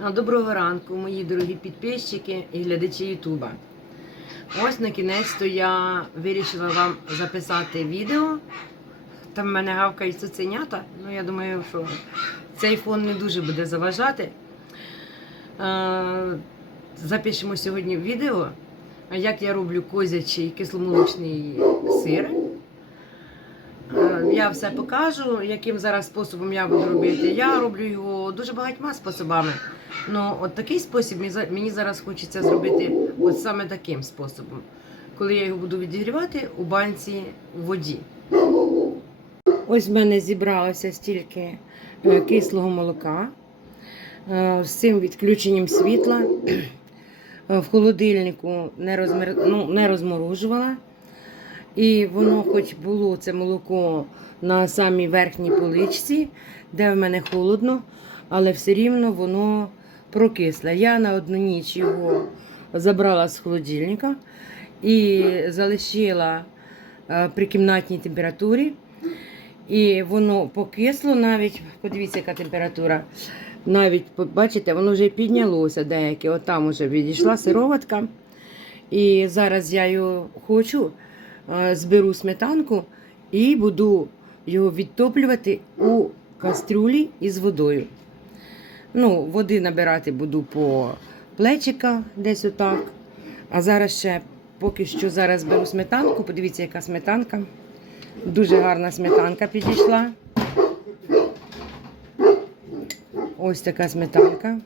Доброго ранку, мої дорогі підписчики і глядачі Ютуба. Ось на кінець то я вирішила вам записати відео. Там в мене гавкають цуценята. Ну, я думаю, що цей фон не дуже буде заважати. Запишемо сьогодні відео, як я роблю козячий кисломолочний сир. Я все покажу, яким зараз способом я буду робити. Я роблю його дуже багатьма способами. Ну, от такий спосіб мені зараз хочеться зробити от саме таким способом, коли я його буду відігрівати у банці у воді. Ось в мене зібралося стільки е, кислого молока е, з цим відключенням світла. Е, В холодильнику не, розмер... ну, не розморожувала. І воно хоч було це молоко на самій верхній поличці, де в мене холодно, але все рівно воно прокисле. Я на одну ніч його забрала з холодильника і залишила е, при кімнатній температурі. І воно покисло навіть, подивіться, яка температура. Навіть, бачите, воно вже піднялося деяке. От там вже відійшла сироватка. І зараз я його хочу, е, зберу сметанку і буду його відтоплювати у кастрюлі із водою. Ну, води набирати буду по плечика, десь отак. А зараз ще поки що зараз беру сметанку. Подивіться, яка сметанка. Дуже гарна сметанка підійшла. Ось така сметанка.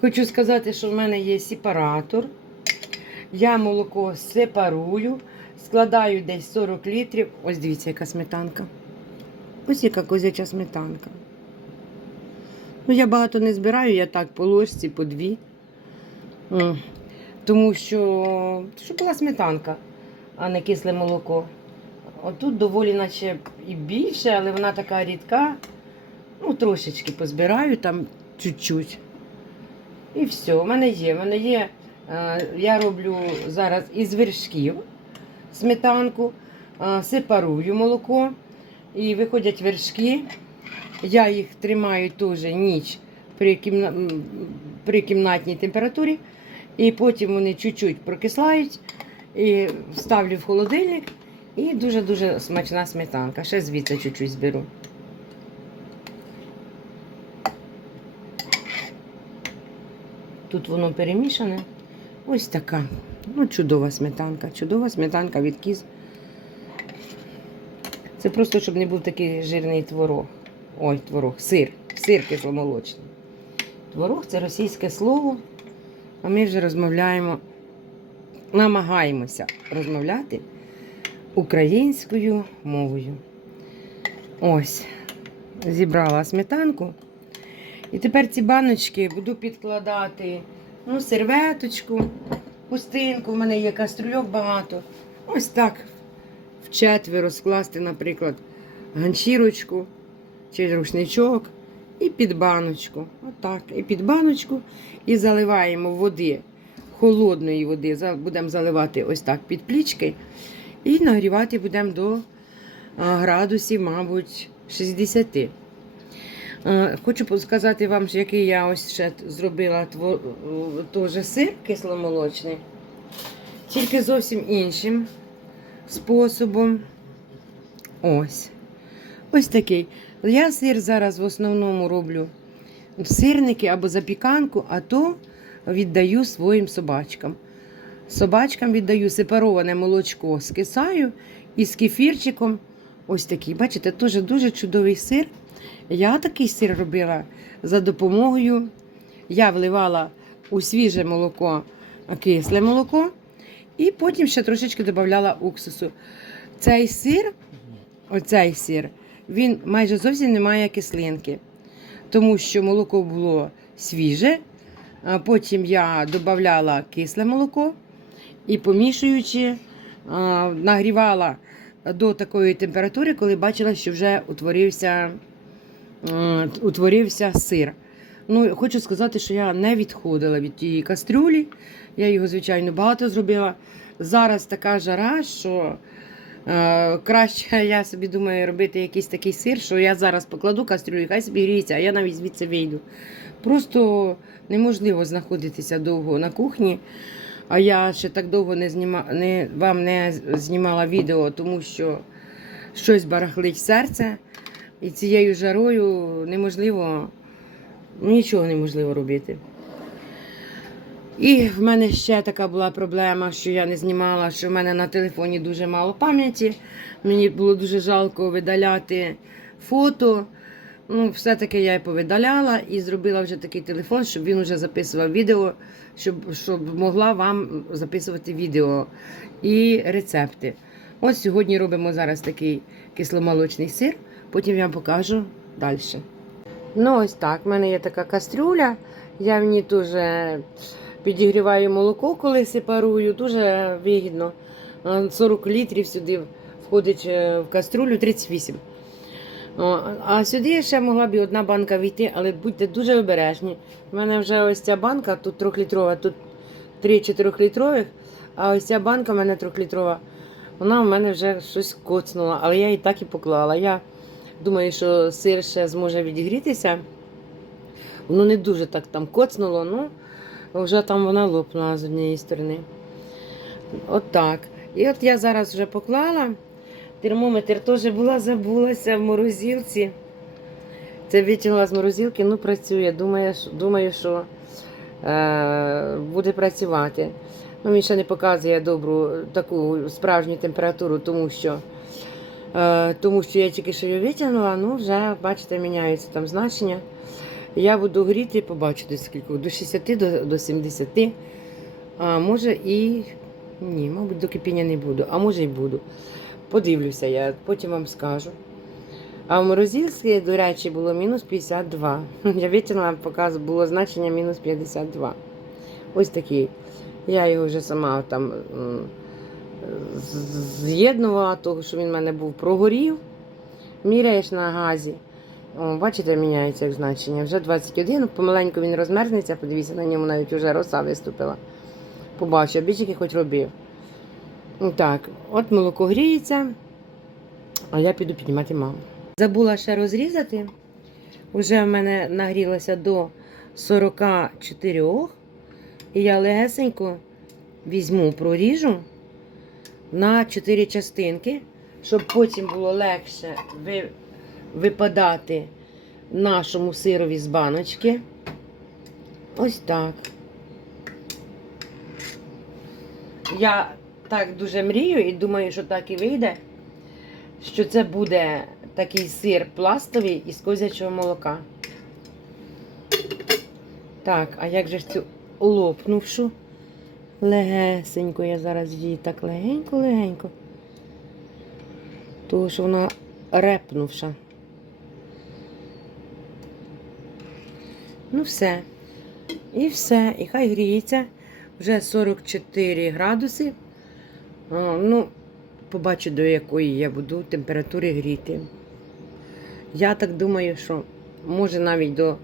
Хочу сказати, що в мене є сепаратор. Я молоко сепарую, складаю десь 40 літрів. Ось дивіться, яка сметанка. Ось яка козяча сметанка. Ну, я багато не збираю, я так по ложці, по дві. Тому що, щоб була сметанка, а не кисле молоко. Отут доволі наче і більше, але вона така рідка. Ну, трошечки позбираю там чуть-чуть. І все, у мене є. У мене є. е, Я роблю зараз із вершків сметанку, е, сепарую молоко і виходять вершки. Я їх тримаю теж ніч при, кімна... при кімнатній температурі. І потім вони чуть-чуть прокислають і ставлю в холодильник. І дуже-дуже смачна сметанка. Ще звідси чуть-чуть зберу. Тут воно перемішане. Ось така. Ну, чудова сметанка. Чудова сметанка від кіз. Це просто, щоб не був такий жирний творог. Ой, творог, сир. Сир кисломолочний. Творог це російське слово. А ми вже розмовляємо, намагаємося розмовляти українською мовою. Ось, зібрала сметанку. І тепер ці баночки буду підкладати ну, серветочку, пустинку. У мене є каструльок багато. Ось так вчетверо скласти, наприклад, ганчірочку чи рушничок і під баночку. Отак. І під баночку. І заливаємо води, холодної води. Будемо заливати ось так під плічки. І нагрівати будемо до градусів, мабуть, 60. Е, Хочу сказати вам, який я ось ще зробила теж сир кисломолочний, тільки зовсім іншим способом. Ось. Ось такий. Я сир зараз в основному роблю в сирники або запіканку, а то віддаю своїм собачкам. Собачкам віддаю сепароване молочко, скисаю і з кефірчиком. Ось такий. Бачите, теж дуже чудовий сир. Я такий сир робила за допомогою. Я вливала у свіже молоко кисле молоко, і потім ще трошечки додавала уксусу. Цей сир, оцей сир, він майже зовсім не має кислинки, тому що молоко було свіже. а Потім я додавала кисле молоко і помішуючи, нагрівала до такої температури, коли бачила, що вже утворився утворився сир. Ну, хочу сказати, що я не відходила від тієї кастрюлі. Я його, звичайно, багато зробила. Зараз така жара, що Е, краще я собі думаю робити якийсь такий сир, що я зараз покладу кастрюлю, хай собі гріється, а я навіть звідси вийду. Просто неможливо знаходитися довго на кухні. А я ще так довго не зніма... не... вам не знімала відео, тому що щось барахлить серце. І цією жарою неможливо, ну, нічого неможливо робити. І в мене ще така була проблема, що я не знімала, що в мене на телефоні дуже мало пам'яті. Мені було дуже жалко видаляти фото. Ну, все-таки я і повидаляла і зробила вже такий телефон, щоб він вже записував відео, щоб, щоб могла вам записувати відео і рецепти. Ось сьогодні робимо зараз такий кисломолочний сир, потім я покажу далі. Ну, ось так. в мене є така кастрюля. Я в ній теж підігріваю молоко, коли сепарую, дуже вигідно. Е, 40 літрів сюди входить е, в каструлю 38. А сюди ще могла б одна банка війти, але будьте дуже обережні. У мене вже ось ця банка, тут трьохлітрова, тут три 4-літрових, а ось ця банка в мене трьохлітрова, вона в мене вже щось коцнула, але я її так і поклала. Я думаю, що сир ще зможе відігрітися. Воно не дуже так там коцнуло, ну вже там вона лопнула з однієї сторони. От так. І от я зараз вже поклала. Термометр теж була, забулася в морозилці. Це витягнула з морозилки, ну працює. Думаю, думаю, що е, буде працювати. Ну, він ще не показує добру таку справжню температуру, тому що, тому що я тільки що його витягнула, ну вже, бачите, міняються там значення. Я буду гріти, побачу десь скільки, до 60 до, до 70. А може і ні, мабуть, до кипіння не буду, а може і буду. Подивлюся, я потім вам скажу. А в морозилці, до речі, було мінус 52. Я витягнула, показ було значення мінус 52. Ось такий. Я його вже сама там з'єднувала, того, що він в мене був прогорів. Міряєш на газі. О, бачите, міняється як значення. Вже 21, помаленьку він розмерзнеться, подивіться, на ньому навіть вже роса виступила. Побачу, бічики хоч робив. Так, от молоко гріється, а я піду піднімати маму. Забула ще розрізати. Уже в мене нагрілося до 44. І я легесенько візьму, проріжу на 4 частинки, щоб потім було легше ви- випадати нашому сирові з баночки. Ось так. Я так дуже мрію і думаю, що так і вийде, що це буде такий сир пластовий із козячого молока. Так, а як же ж цю лопнувшу? Легесенько, я зараз її так легенько-легенько. Тому що вона репнувша. Ну, все. І все. І хай гріється. Вже 44 градуси. Ну, побачу, до якої я буду температури гріти. Я так думаю, що може навіть до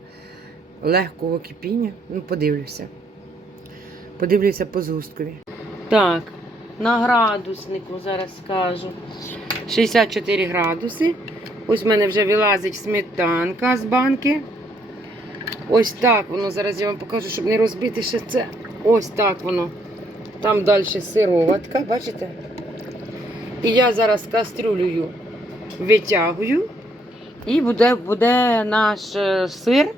легкого кипіння. Ну, подивлюся. Подивлюся по згусткові. Так, на градуснику зараз скажу. 64 градуси. Ось в мене вже вилазить сметанка з банки. Ось так воно. Зараз я вам покажу, щоб не розбити ще це. Ось так воно. Там далі сироватка, бачите? І я зараз кастрюлею витягую, і буде, буде наш е, сир е,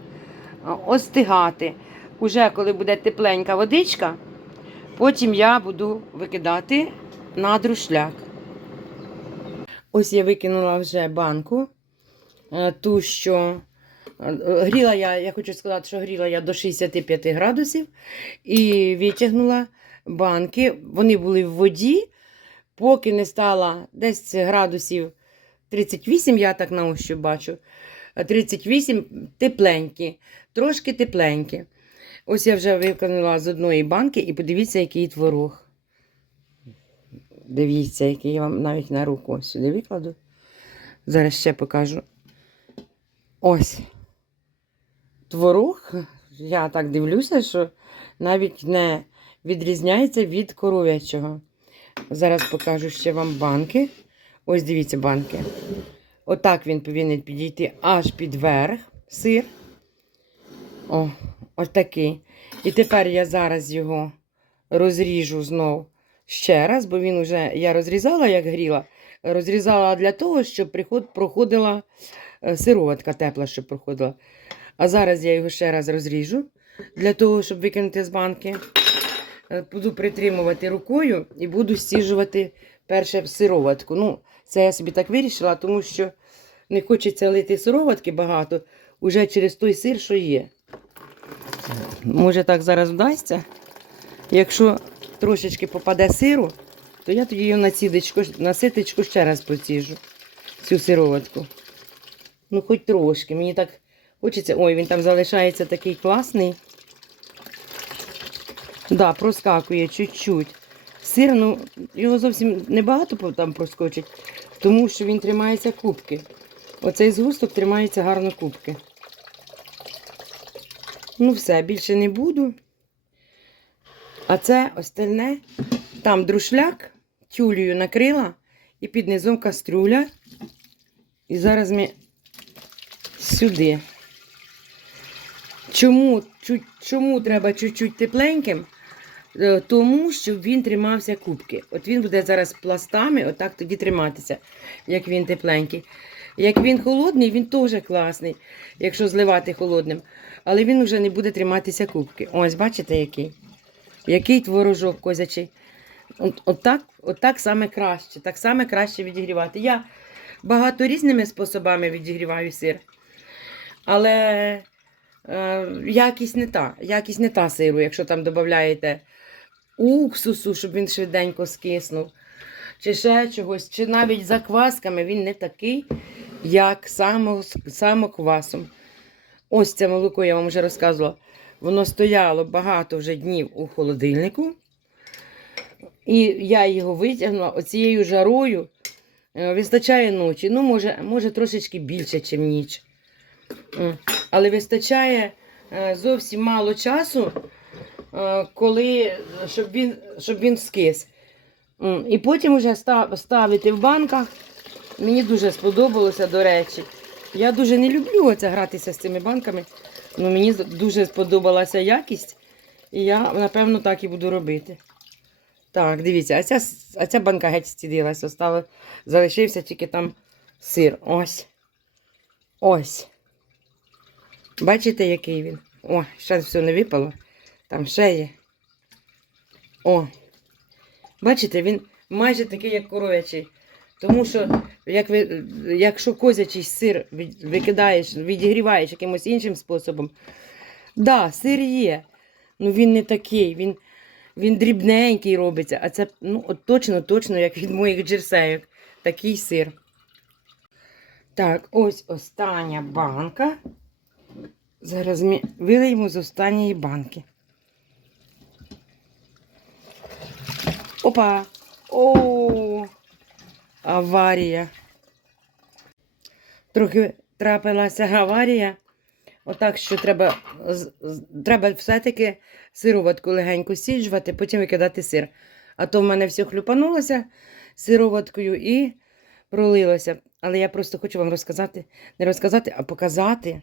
остигати. Уже коли буде тепленька водичка, потім я буду викидати на друшляк. Ось я викинула вже банку, е, ту, що е, гріла я, я хочу сказати, що гріла я до 65 градусів і витягнула банки. Вони були в воді, поки не стало десь градусів 38, я так на ощупь бачу. 38 тепленькі, трошки тепленькі. Ось я вже викинула з одної банки і подивіться, який творог. Дивіться, який я вам навіть на руку сюди викладу. Зараз ще покажу. Ось. Творог. Я так дивлюся, що навіть не відрізняється від коров'ячого. Зараз покажу ще вам банки. Ось дивіться банки. Отак він повинен підійти аж під верх сир. О, ось такий. І тепер я зараз його розріжу знов ще раз, бо він уже я розрізала, як гріла. Розрізала для того, щоб приход, проходила е, сироватка тепла, щоб проходила. А зараз я його ще раз розріжу для того, щоб викинути з банки. Е, Буду притримувати рукою і буду стіжувати перше сироватку. Ну, це я собі так вирішила, тому що не хочеться лити сироватки багато уже через той сир, що є. Може так зараз вдасться. Якщо трошечки попаде сиру, то я тоді її на сідечку, на ситечку ще раз поціжу цю сироватку. Ну, хоч трошки. Мені так хочеться. Ой, він там залишається такий класний. Да, проскакує чуть-чуть. Сир, ну, його зовсім небагато там проскочить, тому що він тримається кубки. Оцей згусток тримається гарно кубки. Ну, все, більше не буду. А це остальне. Там друшляк, тюлею накрила і під низом кастрюля. І зараз ми сюди. Чому, чому треба чуть-чуть тепленьким? Е, Тому що він тримався кубки. От він буде зараз пластами, отак тоді триматися, як він тепленький. Як він холодний, він теж класний, якщо зливати холодним. Але він вже не буде триматися кубки. Ось, бачите, який? Який творожок козячий. От, от, от саме краще. Так саме краще відігрівати. Я багато різними способами відігріваю сир. Але е, якість не та. Якість не та сиру, якщо там додаєте уксусу, щоб він швиденько скиснув, чи ще чогось, чи навіть заквасками він не такий, як само, самоквасом. Ось це молоко, я вам вже розказувала. Воно стояло багато вже днів у холодильнику. І я його витягнула оцією жарою. е, Вистачає ночі. Ну, може, може трошечки більше, ніж ніч. Але вистачає е, зовсім мало часу, е, коли, щоб він, щоб він скис. І потім вже ста- ставити в банках. Мені дуже сподобалося, до речі. Я дуже не люблю оце гратися з цими банками. Ну, мені дуже сподобалася якість. І я, напевно, так і буду робити. Так, дивіться, а ця, а ця банка геть стідилась. Остав, залишився тільки там сир. Ось. Ось. Бачите, який він? О, ще все не випало. Там ще є. О. Бачите, він майже такий, як коров'ячий. Тому що, як ви, якщо козячий сир викидаєш, відігріваєш якимось іншим способом, да, сир є. Ну він не такий, він, він дрібненький робиться, а це ну, от точно, точно, як від моїх джерсейок. Такий сир. Так, ось остання банка. Зараз ми вилиємо з останньої банки. Опа! О! Аварія. Трохи трапилася аварія. Отак, що треба, треба все-таки сироватку легенько сіджувати, потім викидати сир. А то в мене все хлюпанулося сироваткою і пролилося. Але я просто хочу вам розказати, не розказати, а показати.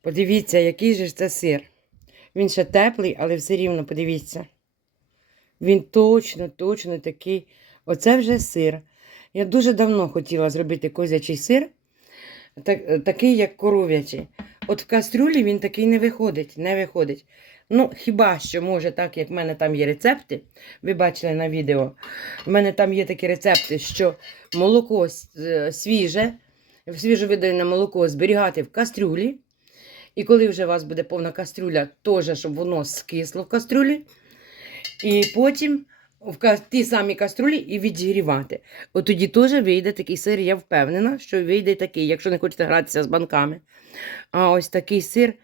Подивіться, який же це сир. Він ще теплий, але все рівно подивіться. Він точно, точно такий. Оце вже сир. Я дуже давно хотіла зробити козячий сир, так, такий, як коров'ячий. От в кастрюлі він такий не виходить, не виходить. Ну, хіба що, може, так, як в мене там є рецепти, ви бачили на відео. В мене там є такі рецепти, що молоко е, свіже, свіжовидане молоко зберігати в кастрюлі. І коли вже у вас буде повна кастрюля, теж, щоб воно скисло в кастрюлі. І потім в ті самі каструлі і відігрівати. От тоді теж вийде такий сир, я впевнена, що вийде такий, якщо не хочете гратися з банками. А ось такий сир,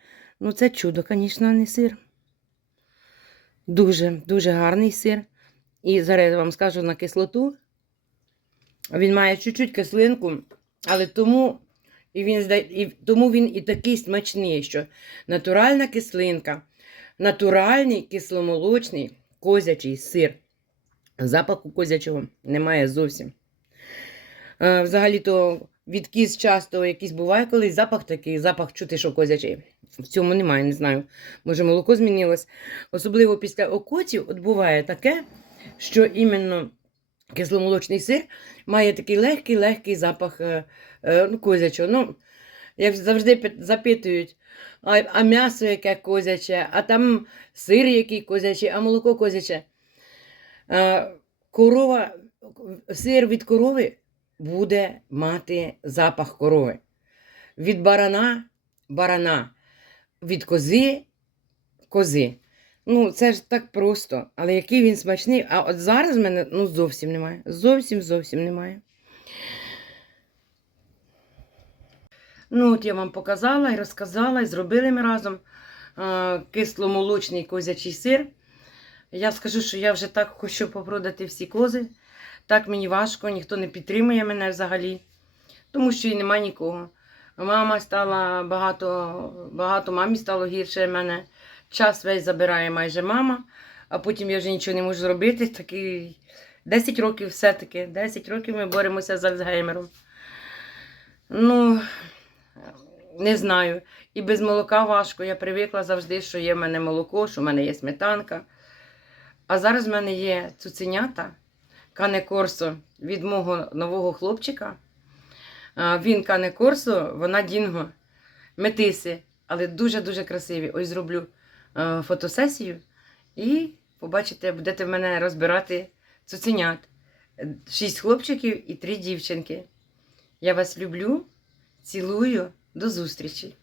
ну це чудо, звісно, не сир. Дуже, дуже гарний сир. І зараз вам скажу на кислоту. Він має чуть-чуть кислинку, але тому і він, і, тому він і такий смачний, що натуральна кислинка, натуральний кисломолочний козячий сир. Запаху козячого немає зовсім. Е, Взагалі-то від кіз часто якийсь буває колись запах такий, запах чути, що козячий. В цьому немає, не знаю. Може, молоко змінилось. Особливо після окотів от буває таке, що іменно кисломолочний сир має такий легкий, легкий запах е, е, ну, козячого. Ну, як завжди запитують, а, а м'ясо яке козяче, а там сир який козячий, а молоко козяче. Е, корова, сир від корови буде мати запах корови. Від барана барана, від кози кози. Ну, це ж так просто. Але який він смачний. А от зараз в мене ну, зовсім немає. Зовсім зовсім немає. Ну, от я вам показала і розказала, і зробили ми разом е, кисломолочний козячий сир. Я скажу, що я вже так хочу попродати всі кози. Так мені важко, ніхто не підтримує мене взагалі, тому що і немає нікого. Мама стала багато, багато мамі стало гірше мене. Час весь забирає майже мама, а потім я вже нічого не можу зробити. Такий 10 років все-таки. 10 років ми боремося з Альцгеймером. Ну, не знаю. І без молока важко. Я привикла завжди, що є в мене молоко, що в мене є сметанка. А зараз в мене є цуценята, кане корсо від мого нового хлопчика. Він кане корсо, вона дінго. Метиси, але дуже-дуже красиві. Ось зроблю е, фотосесію і побачите, будете в мене розбирати цуценят. Шість хлопчиків і три дівчинки. Я вас люблю, цілую, до зустрічі!